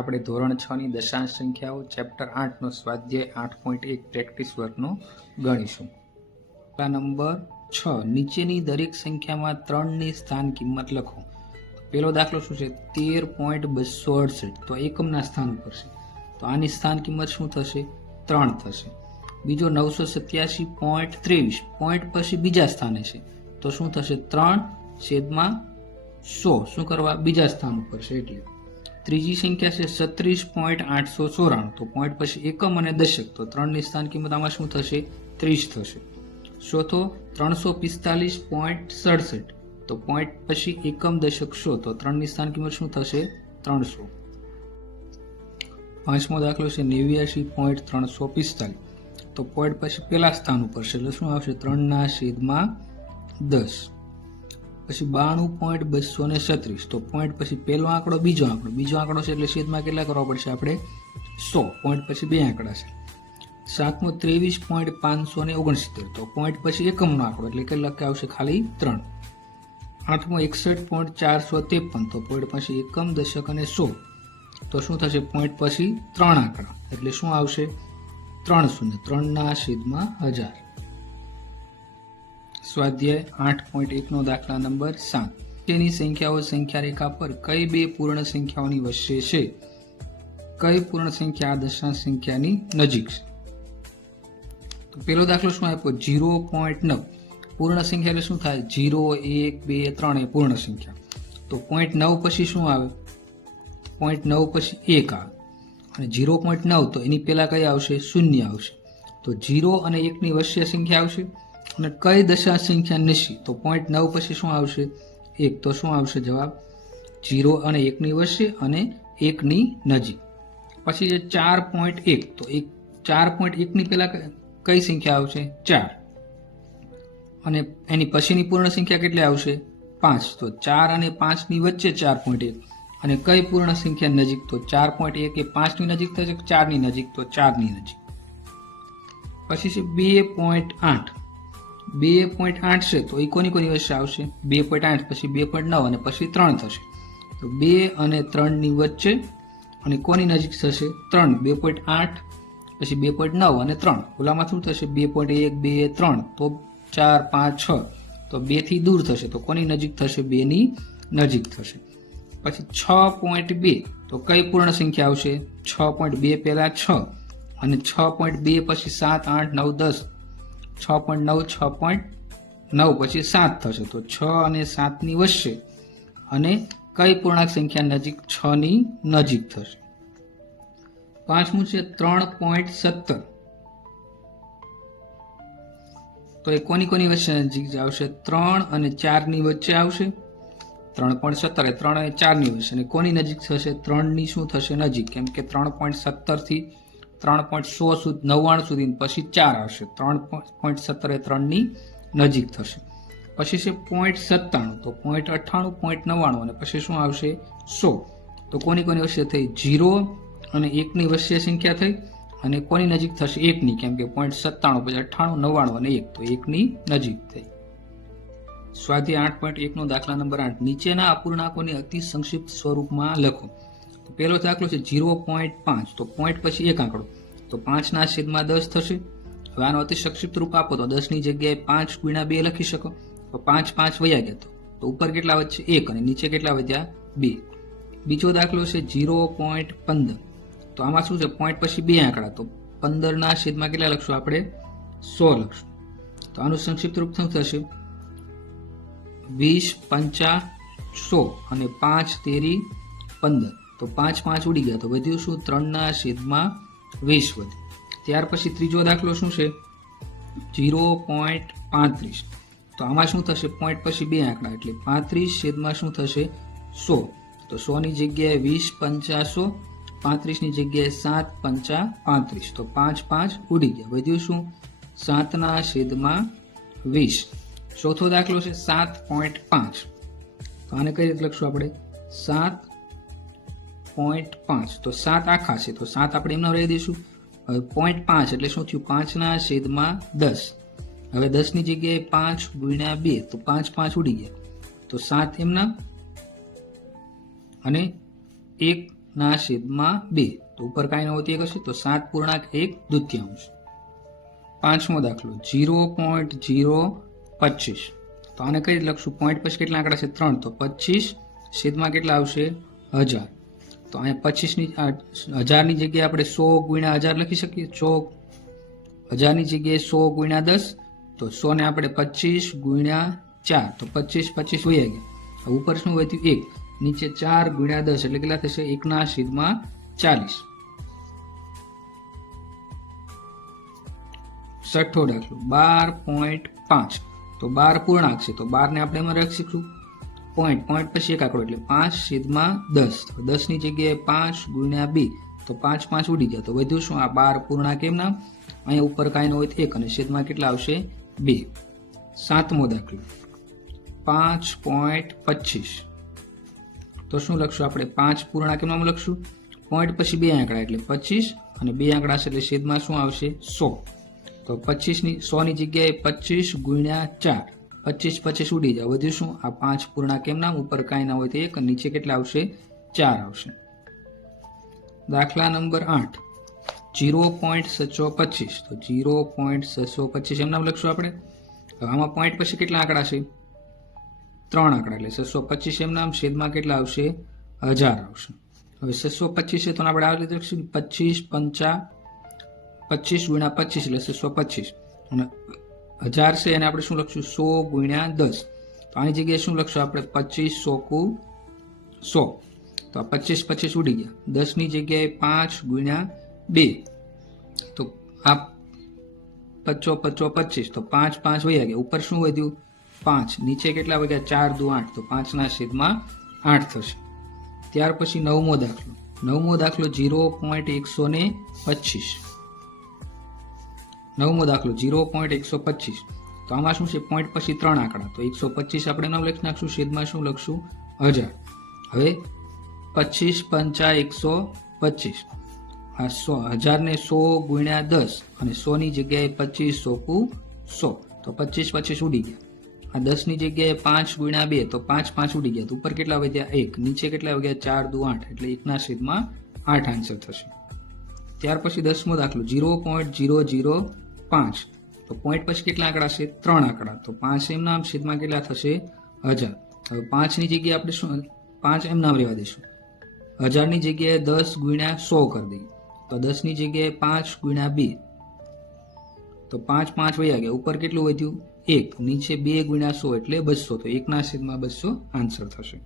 આપણે ધોરણ 6 ની દશાંશ સંખ્યાઓ ચેપ્ટર 8 નો સ્વાધ્યાય 8.1 પ્રેક્ટિસ વર્કનો ગણીશું. નંબર 6 નીચેની દરેક સંખ્યામાં 3 ની સ્થાન કિંમત લખો. પહેલો દાખલો શું છે? 13.268 તો એકમના સ્થાન ઉપર છે, તો આની સ્થાન કિંમત શું થશે? 3 થશે. બીજો 987.23 પોઈન્ટ પછી બીજા સ્થાને છે, તો શું થશે? 3/100 શું કરવા? બીજા સ્થાન ઉપર છે એટલે. ત્રીજી સંખ્યા છે 36.894 તો પોઈન્ટ પછી એકમ અને દશક, તો 3 ની સ્થાન કિંમત આમાં શું થશે? 30 થશે. ચોથો 345.67 તો પોઈન્ટ પછી એકમ દશક 100 તો 3 ની સ્થાન કિંમત શું થશે? 300. પાંચમો દાખલો છે 89.345 તો પોઈન્ટ પછી પેલા સ્થાન ઉપર છે એટલે શું આવશે? 3/10. પછી 92.236 તો પોઈન્ટ પછી પહેલો આંકડો બીજો આંકડો છે એટલે છેદમાં કેટલા કરવા પડશે આપણે? 100. પોઈન્ટ પછી બે આંકડા છે. સાતમો 23.569 તો પોઈન્ટ પછી એકમનો આંકડો એટલે કેટલા આવશે? ખાલી 3. આઠમો 61.453 તો પોઈન્ટ પછી એકમ દશક અને 100 તો શું થશે? પોઈન્ટ પછી 3 આંકડા એટલે શું આવશે? 300. 3/1000. સ્વાધ્યાય 8.1 નો દાખલા નંબર 7. તેની સંખ્યાઓ સંખ્યા રેખા પર કઈ બે પૂર્ણ સંખ્યાઓની વચ્ચે છે? કઈ પૂર્ણ સંખ્યા આ દશાંશ સંખ્યાની નજીક છે? તો પેલો દાખલો શું આપ્યો? 0.9 પૂર્ણ સંખ્યા એટલે શું થાય? 0, 1, 2, 3 એ પૂર્ણ સંખ્યા. તો 0.9 પછી શું આવે? 0.9 પછી 1 આવે અને 0.9 તો એની પહેલા કઈ આવશે? 0 આવશે. તો 0 અને 1 ની વચ્ચે સંખ્યા આવશે અને કઈ દશાંશ સંખ્યા નથી? તો 0.9 પછી શું આવશે? 1. તો શું આવશે જવાબ? 0 અને 1 ની વચ્ચે અને 1 ની નજીક. પછી છે 4.1 તો 4.1 ની પહેલા કઈ સંખ્યા આવશે? 4 અને એની પછીની પૂર્ણ સંખ્યા કેટલી આવશે? 5. તો 4 અને 5 ની વચ્ચે 4.1 અને કઈ પૂર્ણ સંખ્યા નજીક? તો 4.1 એ 5 ની નજીક થશે કે 4 ની નજીક? તો 4 ની નજીક. પછી છે 2.8 2.8 છે તો એ કોની વચ્ચે આવશે? 2.8 પછી 2.9 અને પછી 3 થશે, તો 2 અને 3 ની વચ્ચે અને કોની નજીક થશે? 3. 2.8 પછી 2.9 અને 3 ઓલામાં શું થશે? 2.1 2 3 તો 4 5 6 તો 2 થી દૂર થશે, તો કોની નજીક થશે? 2 ની નજીક થશે. પછી 6.2 તો કઈ પૂર્ણ સંખ્યા આવશે? 6.2 પહેલા 6 અને 6.2 પછી 7 8 9 10 6.9 6.9 પછી 7 થશે, તો 6 અને 7 ની વચ્ચે અને કઈ પૂર્ણાંક સંખ્યા નજીક? 6 ની નજીક થશે. પાંચમું છે 3.17 તો એ કોની વચ્ચે નજીક આવશે? 3 અને 4 ની વચ્ચે આવશે. 3.17 એ 3 અને 4 ની વચ્ચે અને કોની નજીક થશે? 3 ની શું થશે? નજીક, કેમ કે 3.17 થી 3.99 સુધી પછી 4 આવશે. 3.17 એ 3 ની નજીક થશે. પછી છે 0.97 તો 0.98 0.99 અને પછી શું આવશે? 100 તો કોની વચ્ચે થઈ? 0 અને 1 ની વચ્ચે સંખ્યા થઈ અને કોની નજીક થશે? 1 ની, કેમ કે 0.97 પછી 98 99 અને 1 તો 1 ની નજીક થઈ. સ્વાધ્યાય 8.1 નો દાખલા નંબર 8. નીચેના અપૂર્ણાંકોને અતિ સંક્ષિપ્ત સ્વરૂપમાં લખો. તો પહેલો દાખલો છે 0.5 તો પોઈન્ટ પછી એક આંકડો, તો 5/10 થશે. હવે આનો અતિ સંક્ષિપ્ત રૂપ આપો તો 10 ની જગ્યાએ 5 × 2 લખી શકો, તો 5 5 વયા ગયા, તો ઉપર કેટલા વધશે? 1 અને નીચે કેટલા વધ્યા? 2. બીજો દાખલો છે 0.15 તો આમાં શું છે? પોઈન્ટ પછી બે આંકડા, તો 15/100 કેટલા લખશું આપણે? 100 લખશું. તો આનું સંક્ષિપ્ત રૂપ શું થશે? 20 5 100 અને 5 તેરી 15 તો 5 5 ઉડી ગયા, તો વધ્યું શું? 3/20 વધ્યું. ત્યાર પછી ત્રીજો દાખલો શું છે? 0.35 તો આમાં શું થશે? પોઈન્ટ પછી બે આંકડા એટલે 35 શું થશે? 100 તો 100 ની જગ્યાએ 20 5 100, 35 ની જગ્યાએ 7 5 35 તો 5 5 ઉડી ગયા, વધ્યું શું? 7/20. ચોથો દાખલો છે 7.5 તો આને કઈ રીતે લખશું આપણે? 7.5 તો 7 આખા છે તો 7 આપણે એમના રહી દઈશું. હવે 0.5 એટલે શું થયું? 5/10. હવે 10 ની જગ્યાએ 5 × 2 તો 5 5 ઉડી ગયા, તો 7 એમના અને 1 ના છેદમાં 2, તો ઉપર કાંઈ ન હોય તો 1 હશે, તો 7.1/2. પાંચમો દાખલો 0.025, તો આને કઈ રીતે લખશું? પોઈન્ટ પછી કેટલા આંકડા છે? 3, તો 25 છેદમાં કેટલા આવશે? 1000. તો અહીંયા 25 ની 1000 ની જગ્યાએ આપણે 100 ગુણ્યા 1000 લખી શકીએ. 1000 ની જગ્યાએ 100 ગુણ્યા 10, તો 100 ને આપણે 25 ગુણ્યા 4, તો 25 વહી ગયા. ઉપર શું વધ્યું? 1. નીચે 4 ગુણ્યા 10 એટલે કેટલા થશે? 1/40. છઠ્ઠો દાખલો 12.5, તો 12 પૂર્ણાંક છે, તો 12 ને આપણે એમાં રાખીશું પોઈન્ટ પછી એક આંકડો એટલે 5/10, તો 10 ની જગ્યાએ 5 ગુણ્યા 2, તો 5 ઉડી ગયા, તો વધ્યું શું? આ 12 પૂર્ણાંક એમ નામ. અહીંયા ઉપર કાંઈ ન હોય તો 1 અને છેદમાં કેટલા આવશે? 2. સાતમો દાખલો 5.25, તો શું લખશું આપણે? 5 પૂર્ણાંક એમ લખશું, પોઈન્ટ પછી 2 આંકડા એટલે 25 અને 2 આંકડા છે એટલે છેદમાં શું આવશે? 100. તો 100 ની જગ્યાએ 25 ગુણ્યા 4, 25 ઉડી જાય, વધ્યું શું? આ 5 પૂર્ણાંક એમ નામ. ઉપર કાંઈ ના હોય તો 1 અને નીચે કેટલા આવશે? 4 આવશે. દાખલા નંબર 8 0.625, તો 0.625 એમ નામ લખશું આપણે. આમાં પોઈન્ટ પછી કેટલા આંકડા છે? 3 આંકડા એટલે 625 એમ નામ. છેદમાં કેટલા આવશે? 1000 આવશે. હવે 625 છે તો આપણે આ રીતે લખશું 25 ગુણ્યા 25 એટલે 625, અને 1000 છે એને આપણે શું લખશું? 100 ગુણ્યા 10, તો આની જગ્યાએ શું લખશું આપણે? 25 100, તો આ 25 ઉડી ગયા. 10 ની જગ્યાએ 5 ગુણ્યા 2, તો આ 25, તો 5 વહી ગયા. ઉપર શું વધ્યું? 5. નીચે કેટલા વધ્યા? 4 દુ 8, તો 5/8 થશે. ત્યાર પછી નવમો દાખલો 0.125. નવમો દાખલો 0.125, તો આમાં શું છે? પોઈન્ટ પછી 3 આંકડા, તો 125 આપણે નામ લખી નાખશું. છેદમાં શું લખશું? 1000. હવે 25 પંચા 125, આ 1000 ને 100 ગુણ્યા 10 અને 100 ની જગ્યાએ 25 100, તો 25 ઉડી ગયા. આ 10 ની જગ્યાએ 5 ગુણ્યા 2, તો 5 ઉડી ગયા, તો ઉપર કેટલા વધ્યા? 1. નીચે કેટલા વધ્યા? 4 દુ 8 એટલે 1/8 આન્સર થશે. ત્યાર પછી 10મો દાખલો 0.005, તો પોઈન્ટ પછી કેટલા આંકડા છે? 3 આંકડા, તો 5 એમ નામ. છેદમાં કેટલા થશે? 1000. હવે 5 ની જગ્યાએ આપણે શું? 5 એમ નામ રહેવા દઈશું. 1000 ની જગ્યાએ 10 ગુણ્યા 100 કરી દઈએ, તો 10 ની જગ્યાએ 5 ગુણ્યા 2, તો 5 વહી ગયા. ઉપર કેટલું વધ્યું? 1. નીચે 2 ગુણ્યા 100 એટલે 200, તો 1/200 આન્સર થશે.